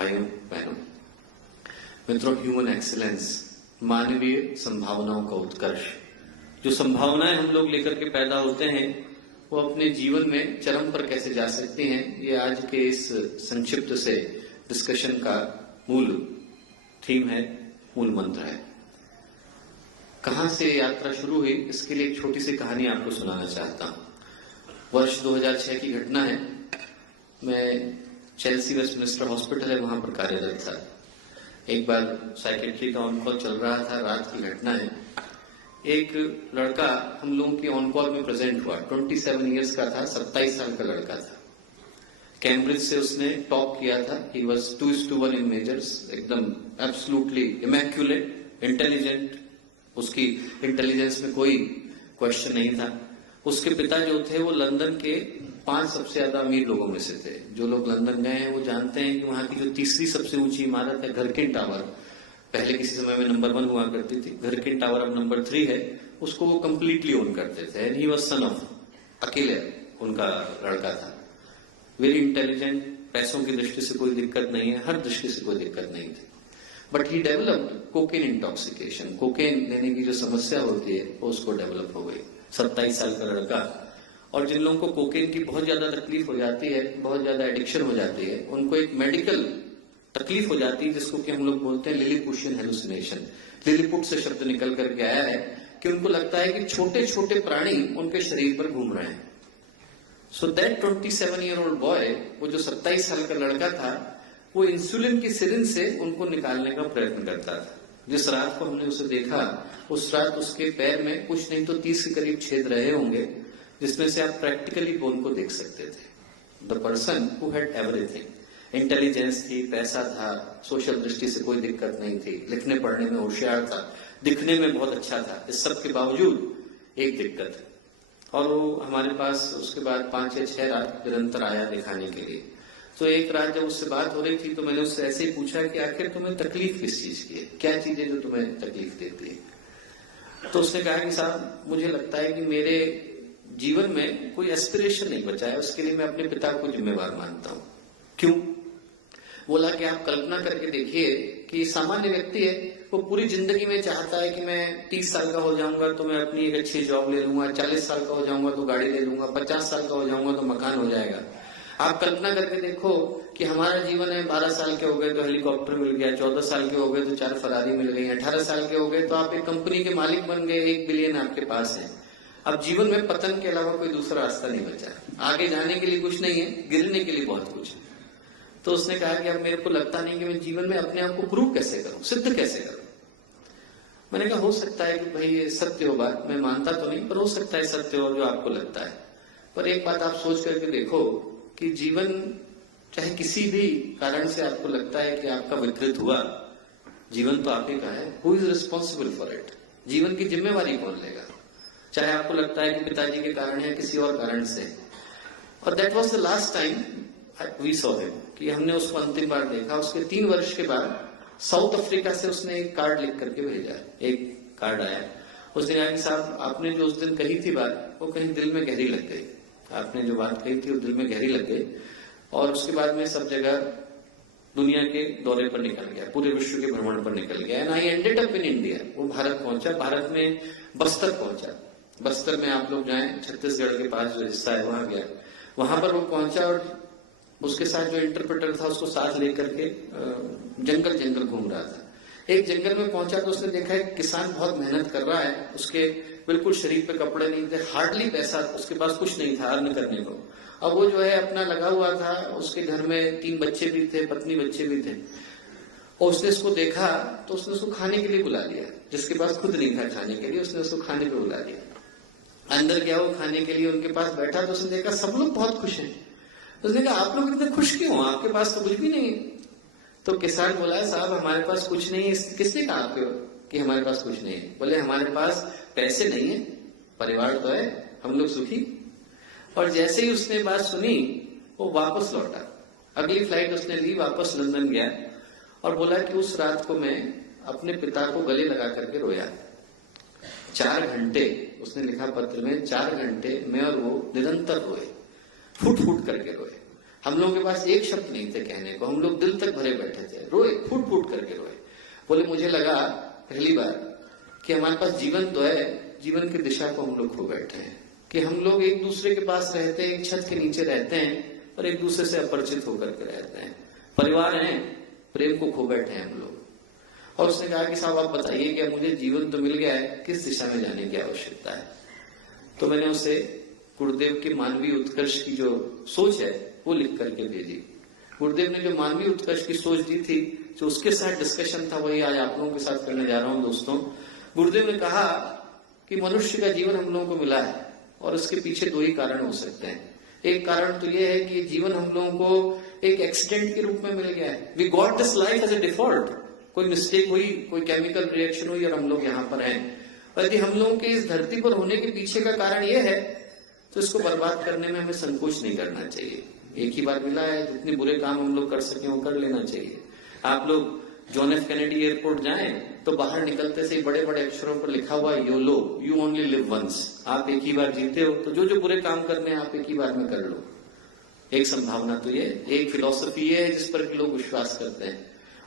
भाइयों बहनों, मित्रों, ह्यूमन एक्सीलेंस, मानवीय संभावनाओं का उत्कर्ष, जो संभावनाएं हम लोग लेकर के पैदा होते हैं वो अपने जीवन में चरम पर कैसे जा सकती हैं, ये आज के इस संक्षिप्त से डिस्कशन का मूल थीम है, मूल मंत्र है। कहां से यात्रा शुरू हुई, इसके लिए एक छोटी सी कहानी आपको सुनाना चाहता हूं। वर्ष 2006 की घटना है। मैं चेल्सी वेस्टमिनिस्टर हॉस्पिटल है, वहां पर कार्यरत था। एक बार साइकेट्री का ऑन कॉल चल रहा था, रात की घटना है। एक लड़का हम लोगों की ऑन कॉल में प्रेजेंट हुआ, 27 इयर्स का था, 27 साल का लड़का था। कैम्ब्रिज से उसने टॉप किया था। ही वॉज 2:1 इन मेजर्स, एकदम एब्सोल्युटली इमैक्युलेट, इंटेलिजेंट, उसकी इंटेलिजेंस में कोई क्वेश्चन नहीं था। उसके पिता जो थे वो लंदन के 5 सबसे ज्यादा अमीर लोगों में से थे। जो लोग लंदन गए हैं वो जानते हैं कि वहां की जो तीसरी सबसे ऊंची इमारत है, घरकिन टावर, पहले किसी समय में नंबर 1 हुआ करती थी, घरकिन टावर अब नंबर 3 है, उसको वो कंप्लीटली ओन करते थे। And he was son of, अकेले उनका लड़का था, वेरी इंटेलिजेंट, पैसों की दृष्टि से कोई दिक्कत नहीं है, हर दृष्टि से कोई दिक्कत नहीं थी। But he developed cocaine intoxication, cocaine लेने की जो समस्या होती है वो उसको डेवलप हो गई। 27 साल का लड़का। और जिन लोगों को कोकेन की बहुत ज्यादा तकलीफ हो जाती है, बहुत ज्यादा एडिक्शन हो जाती है, उनको एक मेडिकल तकलीफ हो जाती है जिसको कि हम लोग बोलते हैं लिलीपुशियन हेलुसिनेशन। लिलीपुट से शब्द निकल करके आया है कि उनको लगता है कि छोटे छोटे प्राणी उनके शरीर पर घूम रहे हैं। सो दैट 27-year-old बॉय, वो जो 27 साल का लड़का था, वो इंसुलिन की सिरिंज से उनको निकालने का प्रयत्न करता था। जिस रात को हमने उसे देखा, उस रात उसके पैर में कुछ नहीं तो 30 के करीब छेद रहे होंगे, जिसमें से आप प्रैक्टिकली बोन को देख सकते थे। The person who had everything, intelligence थी, पैसा था, सोशल दृष्टि से कोई दिक्कत नहीं थी, लिखने पढ़ने में होशियार था, दिखने में बहुत अच्छा था, इस सब के बावजूद एक दिक्कत है। और वो हमारे पास उसके बाद 5 या 6 रात निरंतर आया दिखाने के लिए। तो एक रात जब उससे बात हो रही थी तो मैंने उससे ऐसे ही पूछा कि आखिर तुम्हें तकलीफ किस चीज की है, क्या चीजें जो तुम्हें तकलीफ देती है। तो उसने कहा कि साहब, मुझे लगता है कि मेरे जीवन में कोई एस्पिरेशन नहीं बचा है, उसके लिए मैं अपने पिता को जिम्मेवार मानता हूं। क्यों? बोला कि आप कल्पना करके देखिए कि सामान्य व्यक्ति है, वो पूरी जिंदगी में चाहता है कि मैं 30 साल का हो जाऊंगा तो मैं अपनी एक अच्छी जॉब ले लूंगा, 40 साल का हो जाऊंगा तो गाड़ी ले लूंगा, 50 साल का हो जाऊंगा तो मकान हो जाएगा। आप कल्पना करके देखो कि हमारा जीवन है, 12 साल के हो गए तो हेलीकॉप्टर मिल गया, 14 साल के हो गए तो 4 फरारी मिल गई, 18 साल के हो गए तो आप एक कंपनी के मालिक बन गए, 1 बिलियन आपके पास है। अब जीवन में पतन के अलावा कोई दूसरा रास्ता नहीं बचा, आगे जाने के लिए कुछ नहीं है, गिरने के लिए बहुत कुछ है। तो उसने कहा कि अब मेरे को लगता नहीं कि मैं जीवन में अपने आप को प्रूव कैसे करूं, सिद्ध कैसे करूं। मैंने कहा हो सकता है कि भाई ये सत्य हो, बात मैं मानता तो नहीं, पर हो सकता है सत्य हो जो आपको लगता है। पर एक बात आप सोच करके देखो कि जीवन चाहे किसी भी कारण से आपको लगता है कि आपका विकृत हुआ, जीवन तो आप ही का है, who is responsible for it, जीवन की जिम्मेवारी कौन लेगा। चाहे आपको लगता है कि पिताजी के कारण है, किसी और कारण से। और that was the last time we saw him, कि हमने उसको अंतिम बार देखा। उसके 3 वर्ष के बाद साउथ अफ्रीका से उसने एक कार्ड लिख करके भेजा, एक कार्ड आया। उसने कहा कि साहब, आपने जो उस दिन कही थी बात, वो कहीं दिल में गहरी लग गई, आपने जो बात कही थी वो दिल में गहरी लग गई। और उसके बाद में सब जगह दुनिया के दौरे पर निकल गया, पूरे विश्व के भ्रमण पर निकल गया। And I ended up in India. वो भारत पहुंचा, भारत में बस्तर पहुंचा। बस्तर में आप लोग जाएं, छत्तीसगढ़ के पास जो हिस्सा है वहां गया, वहां पर वो पहुंचा और उसके साथ जो इंटरप्रेटर था उसको साथ लेकर के जंगल जंगल घूम रहा था। एक जंगल में पहुंचा तो उसने देखा है किसान बहुत मेहनत कर रहा है, उसके बिल्कुल शरीर पे कपड़े नहीं थे, हार्डली पैसा, उसके पास कुछ नहीं था अर्न करने को। अब वो जो है अपना लगा हुआ था, उसके घर में 3 बच्चे भी थे, पत्नी बच्चे भी थे। और उसने इसको देखा तो उसने उसको खाने के लिए बुला लिया, जिसके पास खुद नहीं था खाने के लिए, उसने उसको खाने पे बुला लिया। अंदर गया वो खाने के लिए, उनके पास बैठा तो उसने देखा सब लोग बहुत खुश हैं। उसने कहा आप लोग इतने खुश क्यों, आपके पास तो कुछ भी नहीं है। तो किसान बोला साहब हमारे पास कुछ नहीं है। किसने कहा आपको कि हमारे पास कुछ नहीं है? बोले हमारे पास पैसे नहीं है, परिवार तो है, हम लोग सुखी। और जैसे ही उसने बात सुनी वो वापस लौटा, अगली फ्लाइट उसने ली, वापस लंदन गया और बोला कि उस रात को मैं अपने पिता को गले लगा करके रोया। 4 घंटे, उसने लिखा पत्र में, 4 घंटे मैं और वो निरंतर रोए, फुट फुट करके रोए। हम लोगों के पास एक शब्द नहीं थे कहने को, हम लोग दिल तक भरे बैठे बोले मुझे लगा पहली बार कि हमारे पास जीवन तो है, जीवन की दिशा को हम लोग खो बैठे हैं, कि हम लोग एक दूसरे के पास रहते हैं, एक छत के नीचे रहते हैं और एक दूसरे से अपरिचित होकर के रहते हैं, परिवार हैं, प्रेम को खो बैठे हैं हम लोग। और उसने कहा कि साहब आप बताइए कि मुझे जीवन तो मिल गया है, किस दिशा में जाने की आवश्यकता है। तो मैंने उसे गुरुदेव की मानवीय उत्कर्ष की जो सोच है वो लिख करके भेजी। गुरुदेव ने जो मानवीय उत्कर्ष की सोच दी थी, जो उसके साथ डिस्कशन था, वही आज आप लोगों के साथ करने जा रहा हूं दोस्तों। गुरुदेव ने कहा कि मनुष्य का जीवन हम लोगों को मिला है और इसके पीछे दो ही कारण हो सकते हैं। एक कारण तो यह है कि जीवन हम लोगों को एक एक्सीडेंट के रूप में मिल गया है। We got this life as a default, कोई मिस्टेक हुई, कोई केमिकल रिएक्शन हुई और हम लोग यहाँ पर हैं। और यदि हम लोगों के इस धरती पर होने के पीछे का कारण यह है तो इसको बर्बाद करने में हमें संकोच नहीं करना चाहिए। एक ही बार मिला है, जितने बुरे काम हम लोग कर सके वो कर लेना चाहिए। आप लोग जॉन एफ कैनेडी एयरपोर्ट जाएं तो बाहर निकलते से बड़े बड़े अक्षरों पर लिखा हुआ YOLO, you only live once, आप एक ही बार जीते हो, तो जो जो बुरे काम करने हैं आप एक ही बार में कर लो। एक संभावना तो ये, एक फिलॉसफी ये है जिस पर कि लोग विश्वास करते हैं।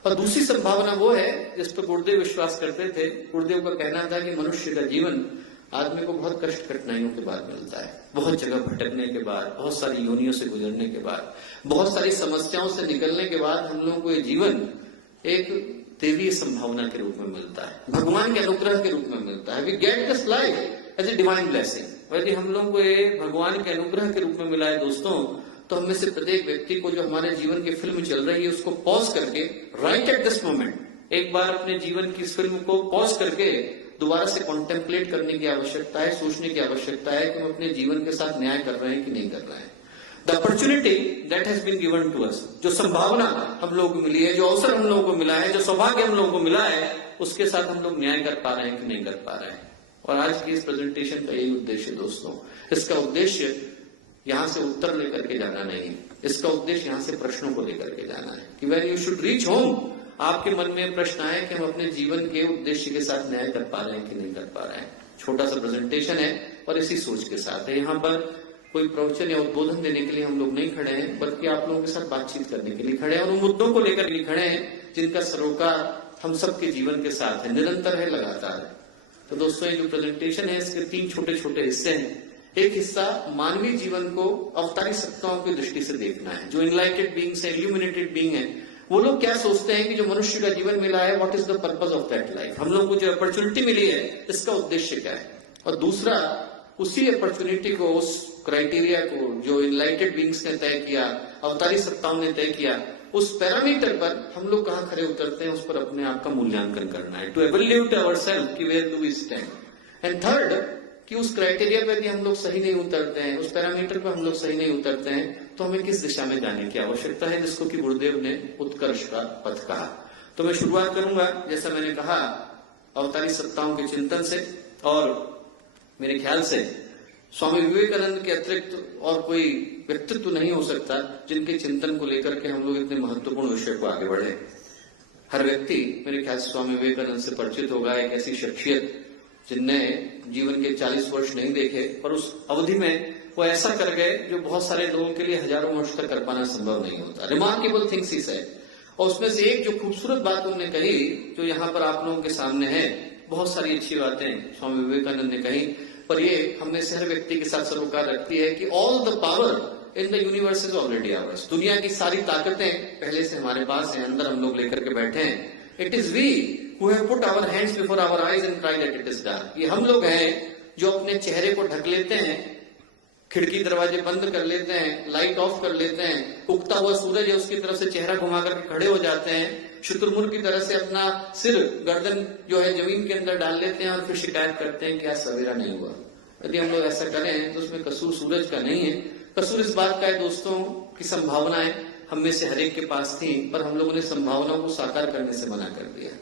और दूसरी संभावना वो है जिस पर गुरुदेव विश्वास करते थे। गुरुदेव का कहना था कि मनुष्य का जीवन आदमी को बहुत कष्ट कठिनाइयों के बाद मिलता है, बहुत जगह भटकने के बाद, बहुत सारी योनियों से गुजरने के बाद, बहुत सारी समस्याओं से निकलने के बाद हम लोगों को ये जीवन एक देवीय संभावना के रूप में मिलता है, भगवान के अनुग्रह के रूप में मिलता है। We get this life as a divine blessing. यदि हम लोगों को ये भगवान के अनुग्रह के रूप में मिला है दोस्तों, तो हम में से प्रत्येक व्यक्ति को जो हमारे जीवन की फिल्म चल रही है उसको पॉज करके राइट एट दिस मोमेंट एक बार अपने जीवन की इस फिल्म को पॉज करके दोबारा से कॉन्टेम्पलेट करने की आवश्यकता है, सोचने की आवश्यकता है कि हम अपने जीवन के साथ न्याय कर रहे हैं कि नहीं कर रहे हैं। The opportunity that has been given to us, जो संभावना हम लोगों को मिली है, जो अवसर हम लोगों को मिला है, जो सौभाग्य हम लोगों को मिला है, उसके साथ हम लोग न्याय कर पा रहे हैं कि नहीं कर पा रहे हैं। और आज की इस प्रेजेंटेशन का यही उद्देश्य दोस्तों। इसका उद्देश्य यहां से उत्तर लेकर के जाना नहीं है, इसका उद्देश्य यहां से प्रश्नों को लेकर के जाना है कि when you should reach home, आपके मन में प्रश्न आए कि हम अपने जीवन के उद्देश्य के साथ न्याय कर पा रहे हैं कि नहीं कर पा रहे हैं। छोटा सा प्रेजेंटेशन है और इसी सोच के साथ है। यहाँ पर कोई प्रवचन या उद्बोधन देने के लिए हम लोग नहीं खड़े हैं, बल्कि आप लोगों के साथ बातचीत करने के लिए खड़े हैं और उन मुद्दों को लेकर के खड़े हैं जिनका सरोकार हम सबके जीवन के साथ है, निरंतर है, लगातार है। तो दोस्तों ये जो प्रेजेंटेशन है इसके 3 छोटे छोटे हिस्से हैं। एक हिस्सा मानवीय जीवन को अवतारी सत्ताओं की दृष्टि से देखना है। जो इनलाइटेड बीइंग्स है, इल्यूमिनेटेड बीइंग है, वो लोग क्या सोचते हैं कि जो मनुष्य का जीवन मिला है, what is the purpose of that life, हम लोग को जो अपॉर्चुनिटी मिली है इसका उद्देश्य क्या है। और दूसरा, उसी अपॉर्चुनिटी को, उस क्राइटेरिया को जो इनलाइटेड बीइंग्स ने तय किया, अवतारी सत्ताओं ने तय किया, उस पैरामीटर पर हम लोग कहां खड़े उतरते हैं, उस पर अपने आप का मूल्यांकन करना है। टू एवल्यूट अवरसेल्फ कि where do we stand. And third, कि उस क्राइटेरिया पे भी हम लोग सही नहीं उतरते हैं, उस पैरामीटर पर हम लोग सही नहीं उतरते हैं, तो हमें किस दिशा में जाने की आवश्यकता है, जिसको कि गुरुदेव ने उत्कर्ष का पथ कहा। तो मैं शुरुआत करूंगा, जैसा मैंने कहा, अवतारी सत्ताओं के चिंतन से। और मेरे ख्याल से स्वामी विवेकानंद के अतिरिक्त और कोई व्यक्तित्व नहीं हो सकता जिनके चिंतन को लेकर के हम लोग इतने महत्वपूर्ण विषय को आगे बढ़े। हर व्यक्ति मेरे ख्याल से स्वामी विवेकानंद से परिचित होगा, एक ऐसी शख्सियत जिनने जीवन के 40 वर्ष नहीं देखे पर उस अवधि में वो ऐसा कर गए जो बहुत सारे लोगों के लिए हजारों वर्ष तक कर पाना संभव नहीं होता। Remarkable things he said. और उसमें से एक जो खूबसूरत बात उन्होंने कही, जो यहाँ पर आप लोगों के सामने है, बहुत सारी अच्छी बातें स्वामी विवेकानंद ने कही, पर ये हमने से हर व्यक्ति के साथ सरोकार रखती है कि all the power in the universe is already hours. दुनिया की सारी ताकतें पहले से हमारे पास हैं, अंदर हम लोग लेकर के बैठे हैं। It is we who have put our hands before our eyes and cried that it is dark। ये हम लोग हैं जो अपने चेहरे को ढक लेते हैं, खिड़की दरवाजे बंद कर लेते हैं, लाइट ऑफ कर लेते हैं, उगता हुआ सूरज है उसकी तरफ से चेहरा घुमा करके खड़े हो जाते हैं, शुतुरमुर्ग की तरह से अपना सिर, गर्दन जो है जमीन के अंदर डाल लेते हैं और फिर शिकायत करते हैं कि आज सवेरा नहीं हुआ। यदि हम लोग ऐसा करें तो उसमें कसूर सूरज का नहीं है, कसूर इस बात का है दोस्तों की संभावनाएं हम में से हर एक के पास थी, पर हम लोगों ने संभावनाओं को साकार करने से मना कर दिया।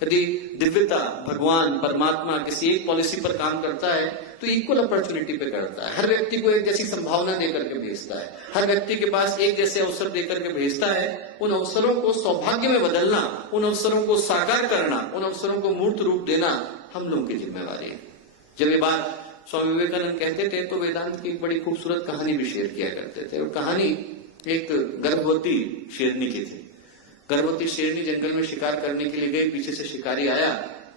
यदि दिव्यता, भगवान, परमात्मा किसी एक पॉलिसी पर काम करता है तो इक्वल अपॉर्चुनिटी पे करता है, हर व्यक्ति को एक जैसी संभावना देकर के भेजता है, हर व्यक्ति के पास एक जैसे अवसर देकर के भेजता है। उन अवसरों को सौभाग्य में बदलना, उन अवसरों को साकार करना, उन अवसरों को मूर्त रूप देना हम लोगों की जिम्मेवारी है। जब ये बात स्वामी विवेकानंद कहते थे तो वेदांत की एक बड़ी खूबसूरत कहानी भी शेयर किया करते थे। और कहानी एक गर्भवती शेरनी की थी। गर्भवती शेरनी जंगल में शिकार करने के लिए गई, पीछे से शिकारी आया,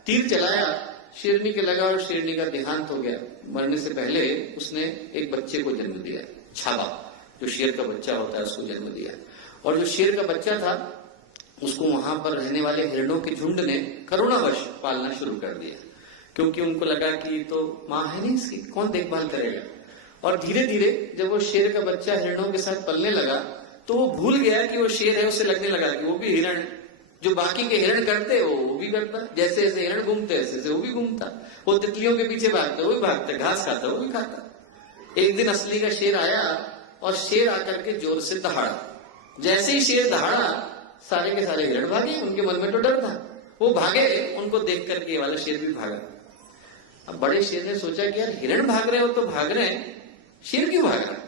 तीर चलाया, शेरनी के लगा और शेरनी का देहांत हो गया। मरने से पहले उसने एक बच्चे को जन्म दिया, छावा, जो शेर का बच्चा होता है उसको जन्म दिया। और जो शेर का बच्चा था उसको वहां पर रहने वाले हिरणों के झुंड ने करुणावश पालना शुरू कर दिया, क्योंकि उनको लगा कि तो माँ है नहीं इसकी, कौन देखभाल करेगा। और धीरे धीरे जब वो शेर का बच्चा हिरणों के साथ पलने लगा तो वो भूल गया कि वो शेर है, उसे लगने लगा कि वो भी हिरण है। जो बाकी के हिरण करते वो भी करता, जैसे जैसे हिरण घूमते ऐसे ऐसे वो भी घूमता, वो तितलियों के पीछे भागता वो भी भागता, घास खाता वो भी खाता। एक दिन असली का शेर आया और शेर आकर के जोर से दहाड़ा। जैसे ही शेर दहाड़ा सारे के सारे हिरण भागे, उनके मन में तो डर था, वो भागे, उनको देख करके ये वाला शेर भी भागा। अब बड़े शेर ने सोचा कि यार हिरण भाग रहे हो तो भाग रहे हैं, शेर क्यों भाग रहा है?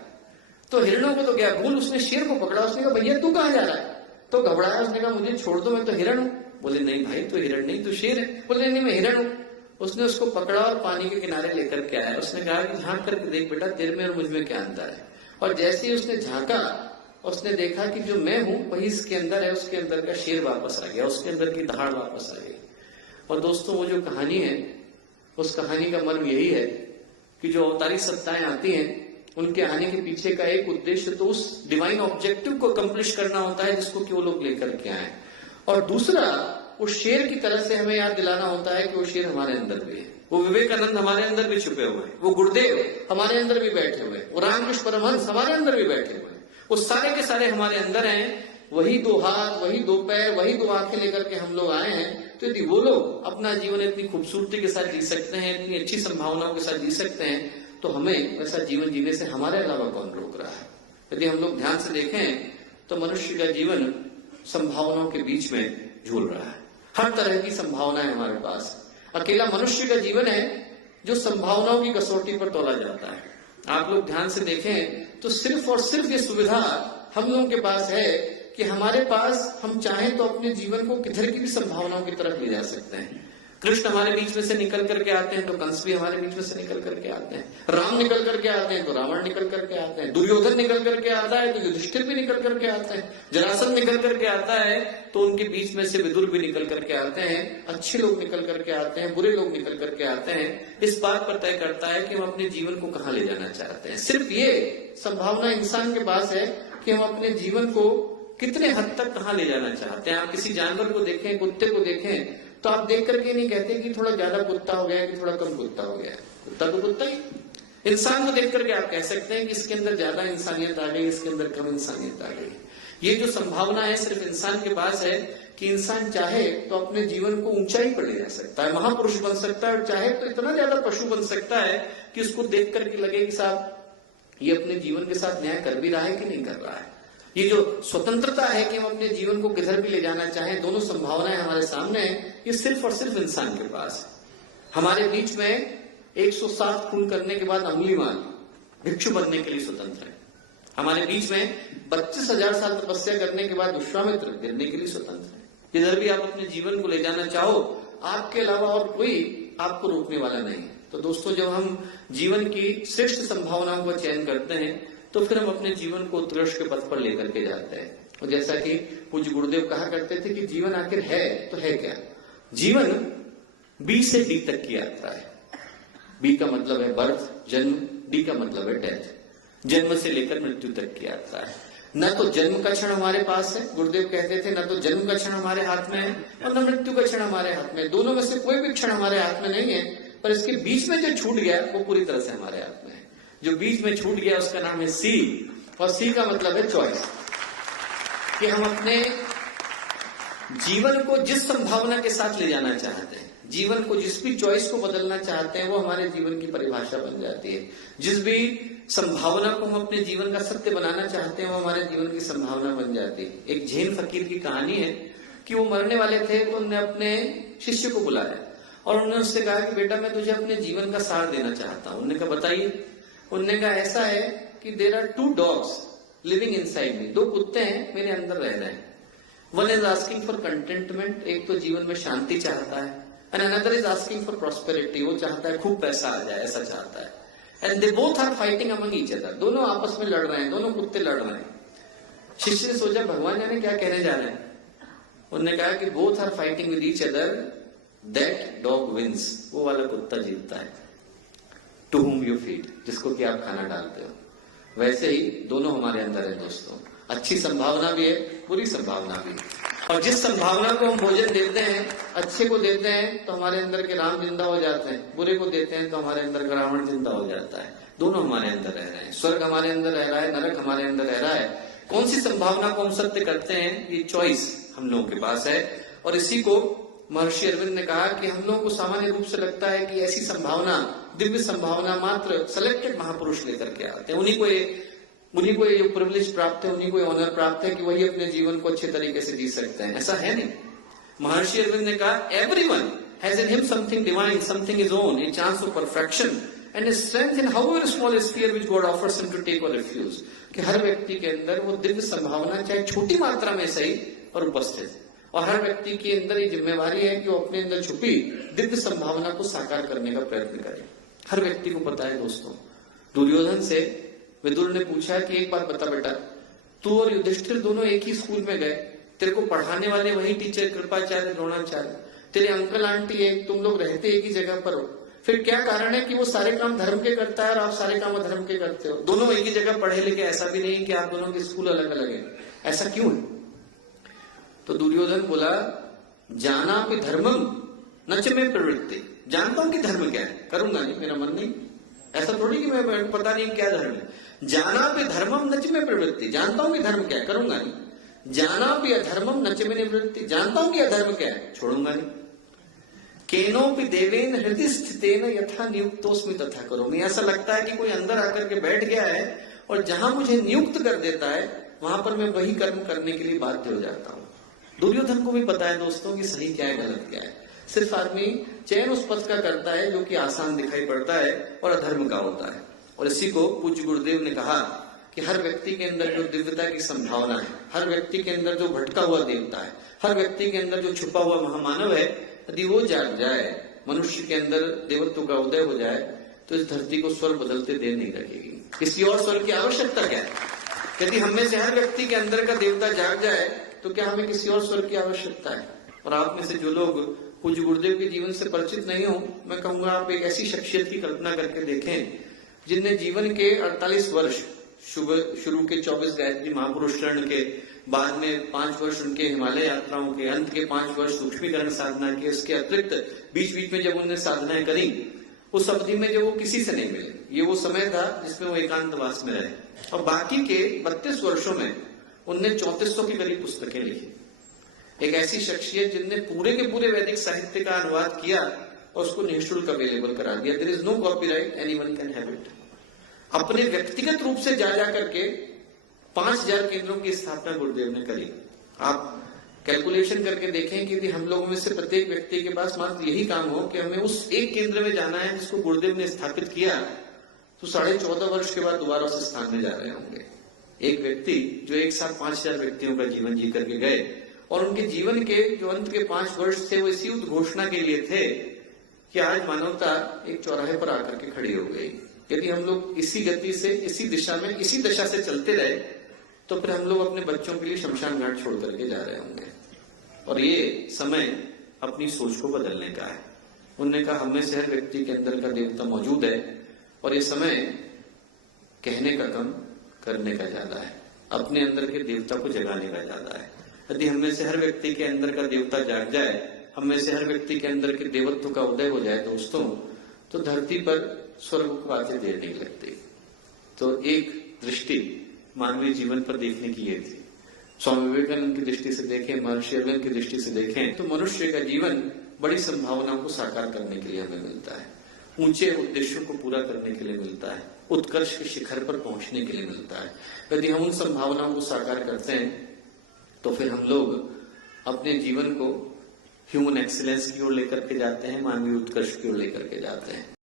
तो हिरणों को तो क्या भूल, उसने शेर को पकड़ा, उसने कहा भैया तू कहां जा रहा है? तो घबराया, उसने कहा मुझे छोड़ दो, मैं तो हिरण हूं। बोले नहीं भाई तू हिरण नहीं, तू शेर है। बोले नहीं मैं हिरण हूं। उसने उसको पकड़ा और पानी के किनारे लेकर के आया। उसने कहा कि झांक करके देख बेटा तेरे में और मुझ में क्या अंतर है। और जैसे ही उसने झांका उसने देखा कि जो मैं हूं वही इसके अंदर है, उसके अंदर का शेर वापस आ गया, उसके अंदर की दहाड़ वापस आ गई। और दोस्तों वो जो कहानी है उस कहानी का मर्म यही है कि जो अवतारी सत्ताएं आती हैं उनके आने के पीछे का एक उद्देश्य तो उस डिवाइन ऑब्जेक्टिव को अकम्प्लिश करना होता है जिसको कि वो लोग लेकर के आए, और दूसरा उस शेर की तरह से हमें याद दिलाना होता है कि वो शेर हमारे अंदर भी है, वो विवेकानंद हमारे अंदर भी छुपे हुए हैं, वो गुरुदेव हमारे अंदर भी बैठे हुए हैं, वो रामकृष्ण परमहंस हमारे अंदर भी बैठे हुए हैं, वो सारे के सारे हमारे अंदर हैं। वही दो हाथ, वही दो पैर, वही दो आंखें लेकर के हम लोग आए हैं। तो यदि वो लोग अपना जीवन इतनी खूबसूरती के साथ जी सकते हैं, इतनी अच्छी संभावनाओं के साथ जी सकते हैं, तो हमें वैसा जीवन जीने से हमारे अलावा कौन रोक रहा है? यदि हम लोग ध्यान से देखें तो मनुष्य का जीवन संभावनाओं के बीच में झूल रहा है। हर तरह की संभावनाएं हमारे पास। अकेला मनुष्य का जीवन है जो संभावनाओं की कसौटी पर तोला जाता है। आप लोग ध्यान से देखें तो सिर्फ और सिर्फ ये सुविधा हम लोगों के पास है कि हमारे पास हम चाहें तो अपने जीवन को किधर की भी संभावनाओं की तरफ ले जा सकते हैं। कृष्ण हमारे बीच में से निकल करके आते हैं तो कंस भी हमारे बीच में से निकल करके आते हैं, राम निकल करके आते हैं तो रावण निकल करके आते हैं, दुर्योधन निकल करके आता है तो युधिष्ठिर भी निकल करके आते हैं, जरासंध निकल करके आता है तो उनके बीच में से विदुर भी निकल करके आते हैं, अच्छे लोग निकल करके आते हैं, बुरे लोग निकल करके आते हैं। इस बात पर तय करता है कि हम अपने जीवन को कहाँ ले जाना चाहते हैं। सिर्फ ये संभावना इंसान के पास है कि हम अपने जीवन को कितने हद तक कहाँ ले जाना चाहते हैं। आप किसी जानवर को देखें, कुत्ते को देखें, तो आप देख करके नहीं कहते कि थोड़ा ज्यादा कुत्ता हो गया है कि थोड़ा कम कुत्ता हो गया है। कुत्ता तो कुत्ता ही। इंसान को देख करके आप कह सकते हैं कि इसके अंदर ज्यादा इंसानियत आ गई, इसके अंदर कम इंसानियत आ गई। ये जो संभावना है सिर्फ इंसान के पास है कि इंसान चाहे तो अपने जीवन को ऊंचाई पर ले जा सकता है, महापुरुष बन सकता है, और चाहे तो इतना ज्यादा पशु बन सकता है कि उसको देख करके लगे कि साहब ये अपने जीवन के साथ न्याय कर भी रहा है कि नहीं कर रहा है। ये जो स्वतंत्रता है कि हम अपने जीवन को किधर भी ले जाना चाहें, दोनों संभावनाएं हमारे सामने हैं, ये सिर्फ और सिर्फ इंसान के पास है। हमारे बीच में 107 खून करने के बाद अंगुलीमाल भिक्षु बनने के लिए स्वतंत्र है। हमारे बीच में 32,000 साल तपस्या करने के बाद विश्वामित्र गिरने के लिए स्वतंत्र है। जिधर भी आप अपने जीवन को ले जाना चाहो, आपके अलावा और कोई आपको रोकने वाला नहीं है। तो दोस्तों, जब हम जीवन की श्रेष्ठ संभावनाओं का चयन करते हैं तो फिर हम अपने जीवन को उत्कर्ष के पथ पर लेकर के जाते हैं। और जैसा कि पूज्य गुरुदेव कहा करते थे कि जीवन आखिर है तो है क्या? जीवन बी से डी तक की यात्रा है। बी का मतलब है बर्थ, जन्म, डी का मतलब है डेथ। जन्म से लेकर मृत्यु तक की यात्रा है। न तो जन्म का क्षण हमारे पास है, गुरुदेव कहते थे, न तो जन्म का क्षण हमारे हाथ में है और न मृत्यु का क्षण हमारे हाथ में। दोनों में से कोई भी क्षण हमारे हाथ में नहीं है, पर इसके बीच में जो छूट गया वो पूरी तरह से हमारे हाथ में है। जो बीच में छूट गया उसका नाम है सी, और सी का मतलब है चॉइस, कि हम अपने जीवन को जिस संभावना के साथ ले जाना चाहते हैं, जीवन को जिस भी चॉइस को बदलना चाहते हैं, वो हमारे जीवन की परिभाषा बन जाती है। जिस भी संभावना को हम अपने जीवन का सत्य बनाना चाहते हैं, वो हमारे जीवन की संभावना बन जाती है। एक जैन फकीर की कहानी है कि वो मरने वाले थे तो उन्होंने अपने शिष्य को बुलाया और उन्होंने उससे कहा कि बेटा मैं तुझे अपने जीवन का सार देना चाहता हूं। उन्होंने कहा बताइए। उन्होंने कहा ऐसा है कि there are 2 dogs living inside me. 2 कुत्ते हैं मेरे अंदर रह रहे हैं। One is asking for contentment, एक तो जीवन में शांति चाहता है, and another is asking for prosperity, वो चाहता है खूब पैसा आ जाए, ऐसा चाहता है। And they both are fighting among each other, दोनों आपस में लड़ रहे हैं, दोनों कुत्ते लड़ रहे हैं। शिष्य ने सोचा भगवान जाने क्या कहने जा रहे हैं, उन्होंने कहा कि both are fighting with each other, that dog wins, वो वाला कुत्ता जीतता है। टू हुम यू फीड, जिसको कि आप खाना डालते हो। वैसे ही दोनों हमारे अंदर है दोस्तों, अच्छी संभावना भी है, बुरी संभावना भी है। और जिस संभावना को हम भोजन देते हैं, अच्छे को देते हैं तो हमारे अंदर के राम जिंदा हो जाते हैं, बुरे को देते हैं तो हमारे अंदर का रावण जिंदा हो जाता है। दोनों हमारे अंदर रह रहे हैं, स्वर्ग हमारे अंदर रह रहा है, नरक हमारे अंदर रह रहा है। कौन सी संभावना को हम सत्य करते हैं, ये चॉइस हम लोगों के पास है। और इसी को महर्षि अरविंद ने कहा कि हम लोगों को सामान्य रूप से लगता है कि ऐसी संभावना, दिव्य संभावना मात्र सेलेक्टेड महापुरुष लेकर के आते हैं, उन्हीं को ये जो प्रिविलेज प्राप्त है, उन्हीं को ऑनर प्राप्त है कि वही अपने जीवन को अच्छे तरीके से जी सकते हैं। ऐसा है नहीं। महर्षि अरविंद ने कहा everyone has in him something divine, something is own, a chance of perfection and a strength in however small sphere which God offers him to take or refuse. कि हर व्यक्ति के अंदर वो दिव्य संभावना चाहे छोटी मात्रा में सही और उपस्थित है, और हर व्यक्ति के अंदर ये जिम्मेवारी है कि वो अपने अंदर छुपी दिव्य संभावना को साकार करने का प्रयत्न करे। हर व्यक्ति को पता है दोस्तों। दुर्योधन से विदुर ने पूछा कि एक बात बता बेटा, तू और युधिष्ठिर दोनों एक ही स्कूल में गए, तेरे को पढ़ाने वाले वही टीचर कृपाचार्य द्रोणाचार्य, तेरे अंकल आंटी एक, तुम लोग रहते एक ही जगह पर हो, फिर क्या कारण है कि वो सारे काम धर्म के करता है और आप सारे काम अधर्म के करते हो? दोनों एक ही जगह पढ़े लिखे, ऐसा भी नहीं कि आप दोनों के स्कूल अलग अलग है, ऐसा क्यों है? तो दुर्योधन बोला जाना भी धर्मम नच में प्रवृत्ति, जानता हूं कि धर्म क्या है, करूंगा नहीं, मेरा मन नहीं। ऐसा थोड़ी कि मैं पता नहीं क्या धर्म है। जाना भी धर्मम नच में प्रवृत्ति, जानता हूं कि धर्म क्या है, करूंगा नहीं। जाना भी अधर्मम नच में निवृत्ति, जानता हूं कि अधर्म क्या है, छोड़ूंगा नहीं। केनोपि देवेन हृदय स्थितेन यथा नियुक्तोस्मि तथा करोमि। ऐसा लगता है कि कोई अंदर आकर के बैठ गया है और जहां मुझे नियुक्त कर देता है वहां पर मैं वही कर्म करने के लिए बाध्य हो जाता हूं। दुर्योधन को भी पता है दोस्तों कि सही क्या है गलत क्या है, सिर्फ आदमी चयन उस पथ का करता है जो कि आसान दिखाई पड़ता है और अधर्म का होता है। और इसी को पूज्य गुरुदेव ने कहा कि हर व्यक्ति के अंदर जो दिव्यता की संभावना है, हर व्यक्ति के अंदर जो भटका हुआ देवता है, हर व्यक्ति के अंदर जो छुपा हुआ महामानव है, यदि वो जाग जाए, मनुष्य के अंदर देवत्व का उदय हो जाए, तो इस धरती को स्वर्ग बदलते देर नहीं लगेगी। किसी और स्वर्ग की आवश्यकता क्या है? यदि हम में से हर व्यक्ति के अंदर का देवता जाग जाए तो क्या हमें किसी और स्वर्ग की आवश्यकता है? और आप में से जो लोग पूज्य गुरुदेव के जीवन से परिचित नहीं हो, मैं कहूंगा आप एक ऐसी शख्सियत की कल्पना करके देखें जिनने जीवन के 48 वर्ष, शुरू के 24 गायत्री महापुरुष चरण के, बाद में 5 वर्ष उनके हिमालय यात्राओं के, अंत के 5 वर्ष सूक्ष्मीकरण साधना के, इसके अतिरिक्त बीच बीच में जब उन्होंने साधनाएं करी, उस अवधि में जब वो किसी से नहीं मिले, ये वो समय था जिसमें वो एकांतवास में रहे। और बाकी के 32 वर्षों में उनने 3400 के करीब पुस्तकें लिखी। एक ऐसी शख्सियत जिनने पूरे के पूरे वैदिक साहित्य का अनुवाद किया और उसको निःशुल्क अवेलेबल करा दिया। There is no copyright, anyone can have it. अपने व्यक्तिगत रूप से जा करके 5000 केंद्रों की स्थापना गुरुदेव ने करी। आप कैलकुलेशन करके देखें कि यदि हम लोगों में से प्रत्येक व्यक्ति के पास मात्र यही काम हो कि हमें उस एक केंद्र में जाना है जिसको गुरुदेव ने स्थापित किया, तो 14.5 वर्ष के बाद दोबारा उस स्थान में जा रहे होंगे। एक व्यक्ति जो एक साथ 5000 व्यक्तियों का जीवन जी करके गए, और उनके जीवन के जो अंत के 5 वर्ष थे वो इसी उद्घोषणा के लिए थे कि आज मानवता एक चौराहे पर आकर के खड़ी हो गई। यदि हम लोग इसी गति से, इसी दिशा में, इसी दशा से चलते रहे तो फिर हम लोग अपने बच्चों के लिए शमशान घाट छोड़ करके जा रहे होंगे। और ये समय अपनी सोच को बदलने का है। उन्होंने कहा हमें से हर व्यक्ति के अंदर का देवता मौजूद है, और ये समय कहने का कम करने का ज्यादा है, अपने अंदर के देवता को जगाने का ज्यादा है। यदि हमें से हर व्यक्ति के अंदर का देवता जाग जाए, हमें से हर व्यक्ति के अंदर के देवत्व का उदय हो जाए दोस्तों, तो धरती पर स्वर्ग को आते देर नहीं लगती। तो एक दृष्टि मानवीय जीवन पर देखने की ये थी। स्वामी विवेकानंद की दृष्टि से देखें, महर्षि अरविंद की दृष्टि से देखें, तो मनुष्य का जीवन बड़ी संभावनाओं को साकार करने के लिए हमें मिलता है, ऊंचे उद्देश्यों को पूरा करने के लिए मिलता है, उत्कर्ष के शिखर पर पहुंचने के लिए मिलता है। यदि हम उन संभावनाओं को साकार करते हैं तो फिर हम लोग अपने जीवन को ह्यूमन एक्सीलेंस की ओर लेकर के जाते हैं, मानवीय उत्कर्ष की ओर लेकर के जाते हैं।